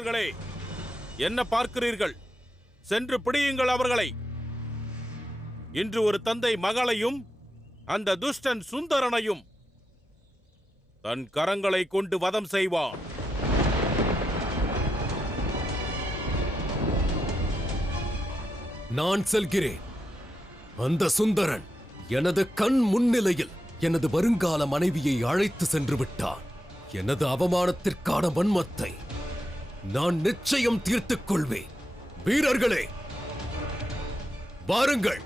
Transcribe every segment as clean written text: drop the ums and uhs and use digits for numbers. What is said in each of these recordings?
வீரர்களே, என்ன பார்க்கிறீர்கள்? சென்று பிடியுங்கள் அவர்களை. இன்று ஒரு தந்தை மகளையும் அந்த துஷ்டன் சுந்தரனையும் தன் கரங்களை கொண்டு வதம் செய்வான். நான் செல்கிறேன். அந்த சுந்தரன் எனது கண் முன்னிலையில் எனது வருங்கால மனைவியை அழைத்து சென்று விட்டான். எனது அவமானத்திற்கான வன்மத்தை நான் நிச்சயம் தீர்த்துக் கொள்வேன். வீரர்களே, வாருங்கள்.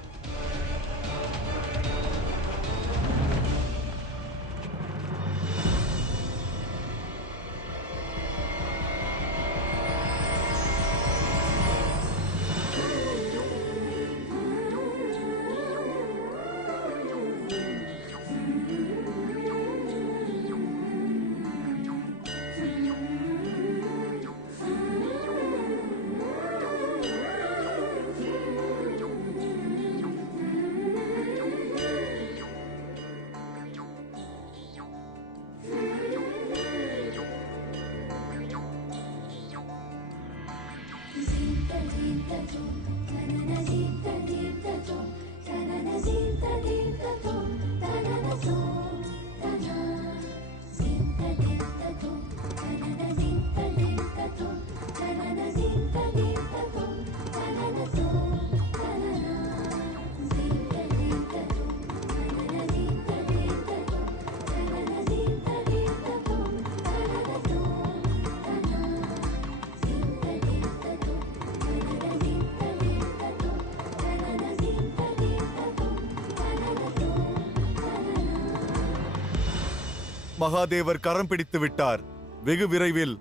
மகாதேவர் கரம் பிடித்து விட்டார். வெகு விரைவில்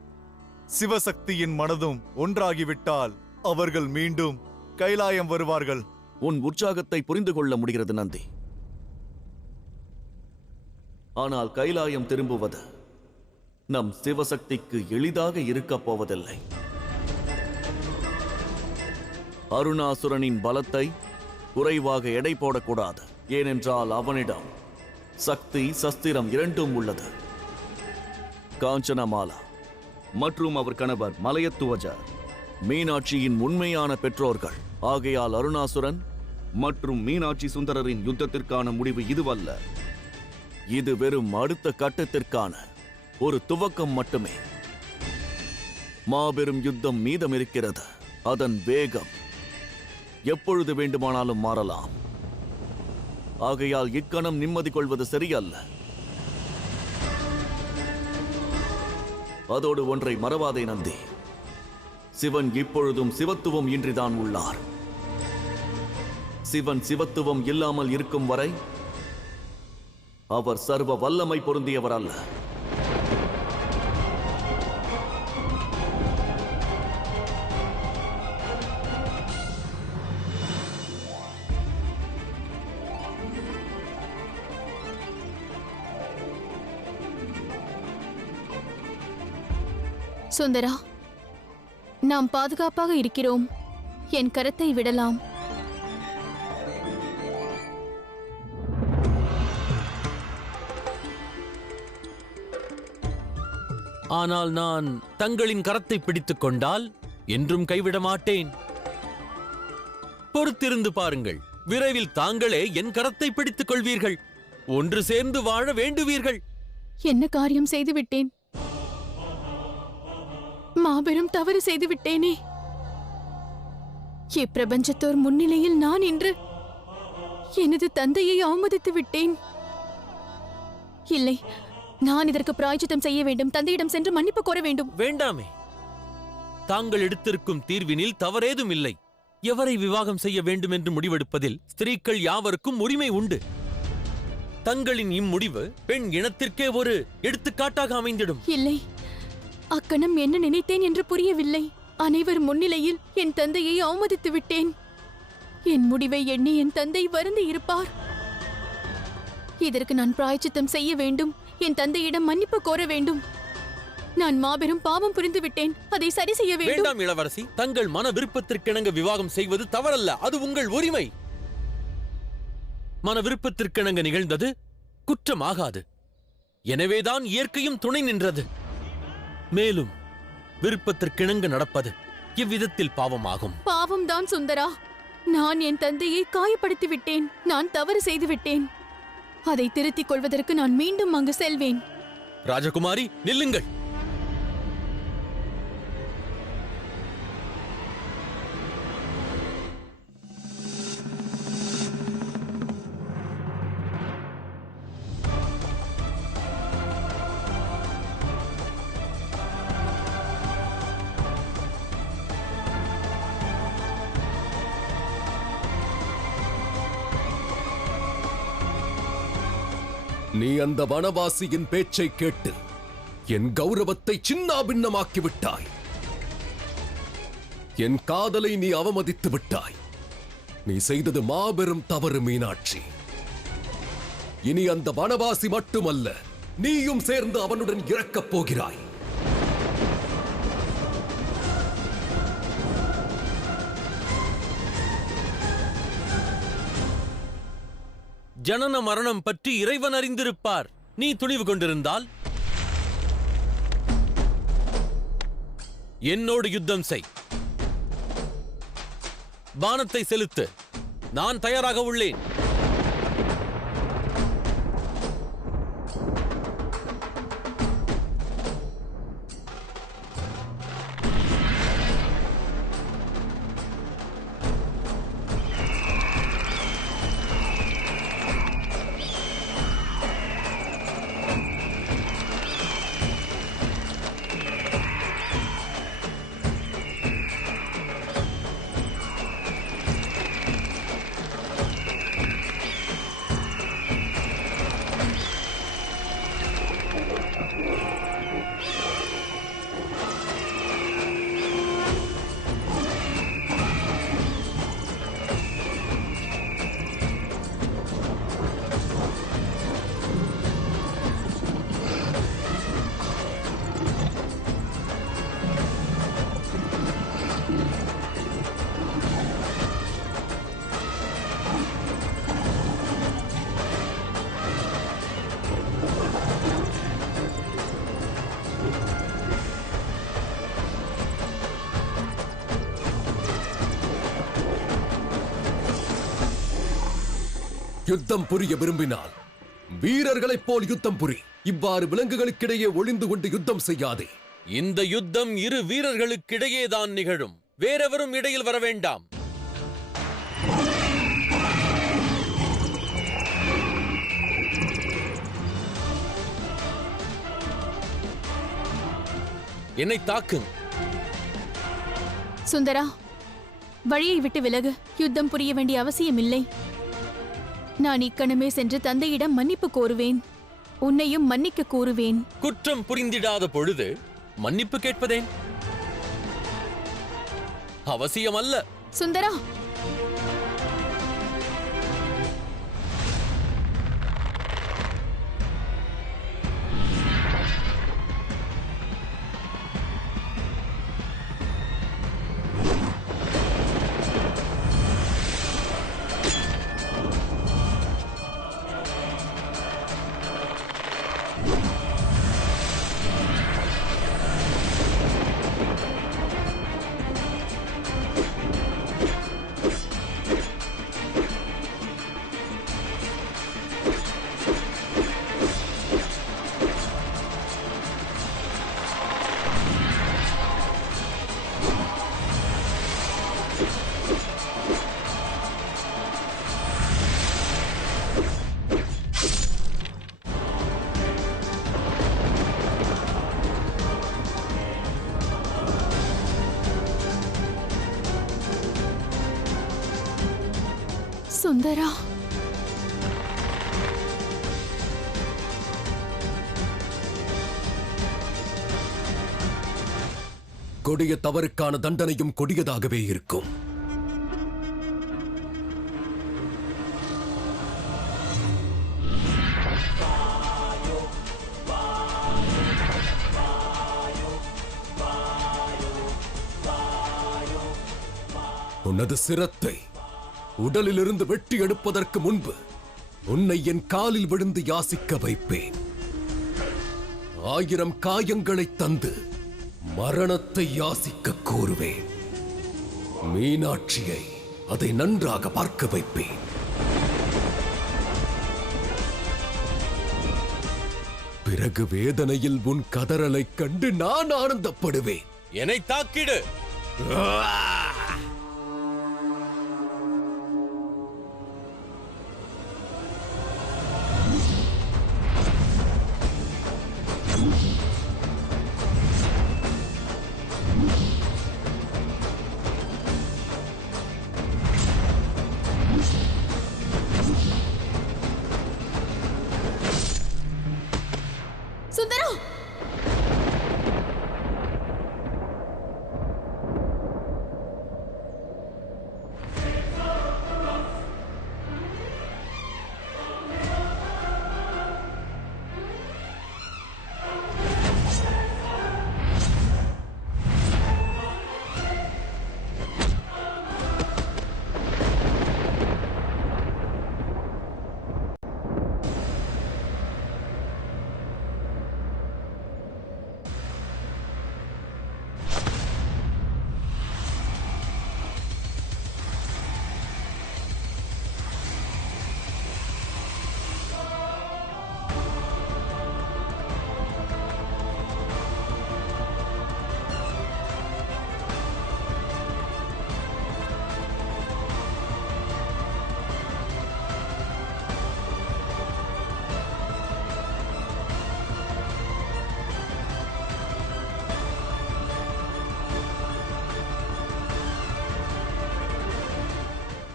சிவசக்தியின் மனதும் ஒன்றாகிவிட்டால் அவர்கள் மீண்டும் கைலாயம் வருவார்கள். உன் உற்சாகத்தை புரிந்து கொள்ள முடிகிறது நந்தி. ஆனால் கைலாயம் திரும்புவது நம் சிவசக்திக்கு எளிதாக இருக்கப் போவதில்லை. அருணாசுரனின் பலத்தை குறைவாக எடை போடக்கூடாது. ஏனென்றால் அவனிடம் சக்தி சஸ்திரம் இரண்டும் உள்ளது. காஞ்சனமாலா மற்றும் அவர் கணவர் மலையத்துவஜர் மீனாட்சியின் உண்மையான பெற்றோர்கள். ஆகையால் அருணாசுரன் மற்றும் மீனாட்சி சுந்தரரின் யுத்தத்திற்கான முடிவு இதுவல்ல. இது வெறும் அடுத்த கட்டத்திற்கான ஒரு துவக்கம் மட்டுமே. மாபெரும் யுத்தம் மீதம் இருக்கிறது. அதன் வேகம் எப்பொழுது வேண்டுமானாலும் மாறலாம். ஆகையால் இக்கணம் நிம்மதி கொள்வது சரியல்ல. அதோடு ஒன்றை மறவாதே நந்தி. சிவன் இப்பொழுதும் சிவத்துவம் இன்றிதான் உள்ளார். சிவன் சிவத்துவம் இல்லாமல் இருக்கும் வரை அவர் சர்வ வல்லமை பொருந்தியவர் அல்ல. சுந்தரா, நாம் பாதுகாப்பாக இருக்கிறோம். என் கரத்தை விடலாம். ஆனால் நான் தங்களின் கரத்தை பிடித்துக் கொண்டால் என்றும் கைவிட மாட்டேன். பொறுத்திருந்து பாருங்கள். விரைவில் தாங்களே என் கரத்தை பிடித்துக் கொள்வீர்கள். ஒன்று சேர்ந்து வாழ வேண்டுவீர்கள். என்ன காரியம் செய்துவிட்டேன்? மாபெரும் தவறு செய்துவிட்டேனே. இப்பிரபஞ்சத்தோர் முன்னிலையில் நான் இன்று எனது தந்தையை அவமதித்து விட்டேன். இல்லை, நான் இதற்கு பிராயச்சித்தம் செய்ய வேண்டும். தந்தையிடம் சென்று மன்னிப்பு கோர வேண்டும். வேண்டாமே. தாங்கள் எடுத்திருக்கும் தீர்வினில் தவறேதும் இல்லை. எவரை விவாகம் செய்ய வேண்டும் என்று முடிவெடுப்பதில் ஸ்திரீக்கள் யாவருக்கும் உரிமை உண்டு. தங்களின் இம்முடிவு பெண் இனத்திற்கே ஒரு எடுத்துக்காட்டாக அமைந்திடும். இல்லை, அக்கணம் என்ன நினைத்தேன் என்று புரியவில்லை. அனைவர் முன்னிலையில் என் தந்தையை அவமதித்து விட்டேன். என் முடிவை எண்ணி என் தந்தை வருந்தி இருப்பார். இதற்கு நான் பிராயச்சித்தம் செய்ய வேண்டும். என் தந்தையிடம் மன்னிப்பு கோர வேண்டும். நான் மாபெரும் பாவம் புரிந்து விட்டேன். அதை சரி செய்ய வேண்டும். வேண்டாம் இளவரசி. தங்கள் மன விருப்பத்திற்கிணங்க விவாகம் செய்வது தவறல்ல. அது உங்கள் உரிமை. மன விருப்பத்திற்கிணங்க நிகழ்ந்தது குற்றமாகாது. எனவேதான் இயற்கையும் துணை நின்றது. மேலும் விருப்பத்திற்கிணங்க நடப்பது இவ்விதத்தில் பாவமாகும். பாவம்தான் சுந்தரா. நான் என் தந்தையை காயப்படுத்தி விட்டேன். நான் தவறு செய்து விட்டேன். அதை திருத்திக் கொள்வதற்கு நான் மீண்டும் அங்கு செல்வேன். ராஜகுமாரி, நில்லுங்கள். நீ அந்த வனவாசியின் பேச்சை கேட்டு என் கௌரவத்தை சின்னாபின்னமாக்கி விட்டாய். என் காதலை நீ அவமதித்து விட்டாய். நீ செய்தது மாபெரும் தவறு மீனாட்சி. இனி அந்த வனவாசி மட்டுமல்ல, நீயும் சேர்ந்து அவனுடன் இறக்கப் போகிறாய். ஜனன மரணம் பற்றி இறைவன் அறிந்திருப்பார். நீ துணிவு கொண்டிருந்தால் என்னோடு யுத்தம் செய். பானத்தை செலுத்து. நான் தயாராக உள்ளேன். யுத்தம் புரிய விரும்பினால் வீரர்களைப் போல் யுத்தம் புரி. இவ்வாறு விலங்குகளுக்கிடையே ஒளிந்து கொண்டு யுத்தம் செய்யாதே. இந்த யுத்தம் இரு வீரர்களுக்கிடையேதான் நிகழும். வேறெவரும் இடையில் வர வேண்டாம். என்னை தாக்குங். சுந்தரா, வழியை விட்டு விலகு. யுத்தம் புரிய வேண்டிய அவசியமில்லை. நான் இக்கணமே சென்று தந்தையிடம் மன்னிப்பு கோருவேன். உன்னையும் மன்னிக்க கூறுவேன். குற்றம் புரிந்திடாத பொழுது மன்னிப்பு கேட்பதேன்? அவசியமல்ல. சுந்தரா, சுந்தரா, கொடிய தவறுக்கான தண்டனையும் கொடியதாகவே இருக்கும். உனது சிரத்தை உடலிலிருந்து வெட்டி எடுப்பதற்கு முன்பு உன்னை என் காலில் விழுந்து யாசிக்க வைப்பேன். 1000 காயங்களை தந்து மரணத்தை யாசிக்க கூறுவேன். மீனாட்சியை அதை நன்றாக பார்க்க வைப்பேன். பிறகு வேதனையில் உன் கதறலைக் கண்டு நான் ஆனந்தப்படுவேன். என்னை தாக்கிடு. சுந்தரா,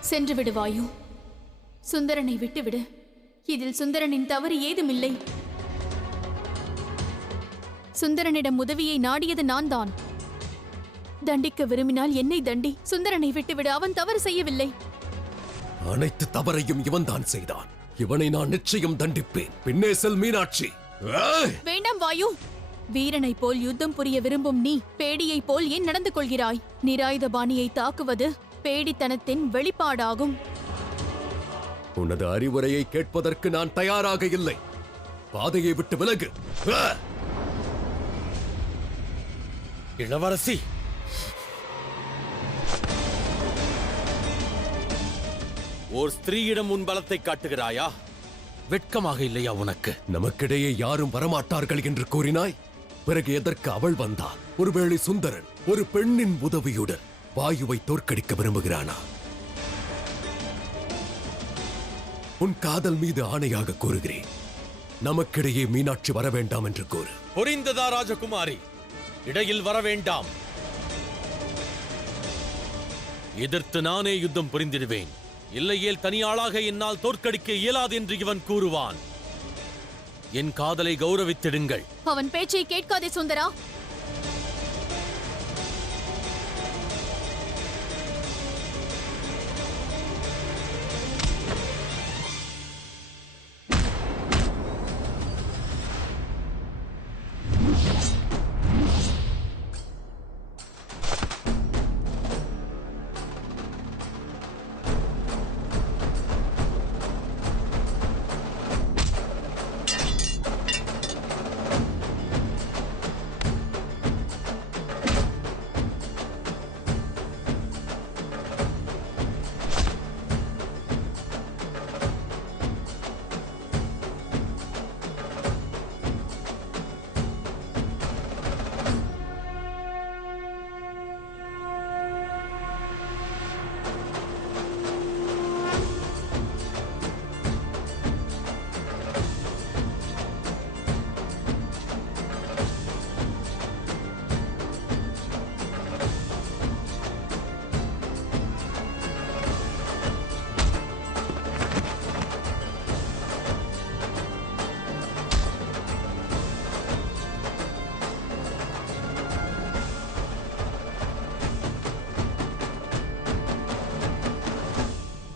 சென்று விடு வாயு. சுந்தரனை விட்டுவிடு. இதில் சுந்தரனின் தவறு ஏதுமில்லை. சுந்தரனிடம் உதவியை நாடியது நான் தான். தண்டிக்க விரும்பினால் என்னை தண்டி. சுந்தரனை விட்டுவிடு. அவன் தவறு செய்யவில்லை. அனைத்து தவறையும் இவன்தான் செய்தான். இவனை நான் நிச்சயம் தண்டிப்பேன். பின்னே செல் மீனாட்சி. வேண்டாம் வாயு. வீரனை போல் யுத்தம் புரிய விரும்பும் நீ பேடியை போல் ஏன் நடந்து கொள்கிறாய்? நிராயுதபாணியை தாக்குவது பேடித்தனத்தின் வெளிப்பாடாகும். உனது அறிவுரையை கேட்பதற்கு நான் தயாராக இல்லை. பாதையை விட்டு விலகு. இளவரசி, ஓர் ஸ்திரீயிடம் உன் பலத்தை காட்டுகிறாயா? வெட்கமாக இல்லையா உனக்கு? நமக்கிடையே யாரும் வரமாட்டார்கள் என்று கூறினாய். பிறகு எதற்கு அவள் வந்தாள்? ஒருவேளை சுந்தரன் ஒரு பெண்ணின் உதவியுடன் வாயுவை தோற்கடிக்க விரும்புகிறானா? உன் காதல் மீது ஆணையாக கூறுகிறேன், நமக்கிடையே மீனாட்சி வர வேண்டாம் என்று கூறு. புரிந்ததா ராஜகுமாரி? இடையில் வர வேண்டாம். எதிர்த்து நானே யுத்தம் புரிந்திடுவேன். இல்லையேல் தனியாளாக என்னால் தோற்கடிக்க இயலாது என்று இவன் கூறுவான். என் காதலை கௌரவித்திடுங்கள். அவன் பேச்சை கேட்காதே சுந்தரா.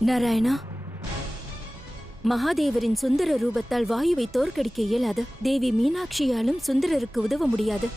நாராயணா, மகாதேவரின் சுந்தர ரூபத்தால் வாயுவை தோற்கடிக்க இயலாது. தேவி மீனாட்சியாலும் சுந்தரருக்கு உதவ முடியாது.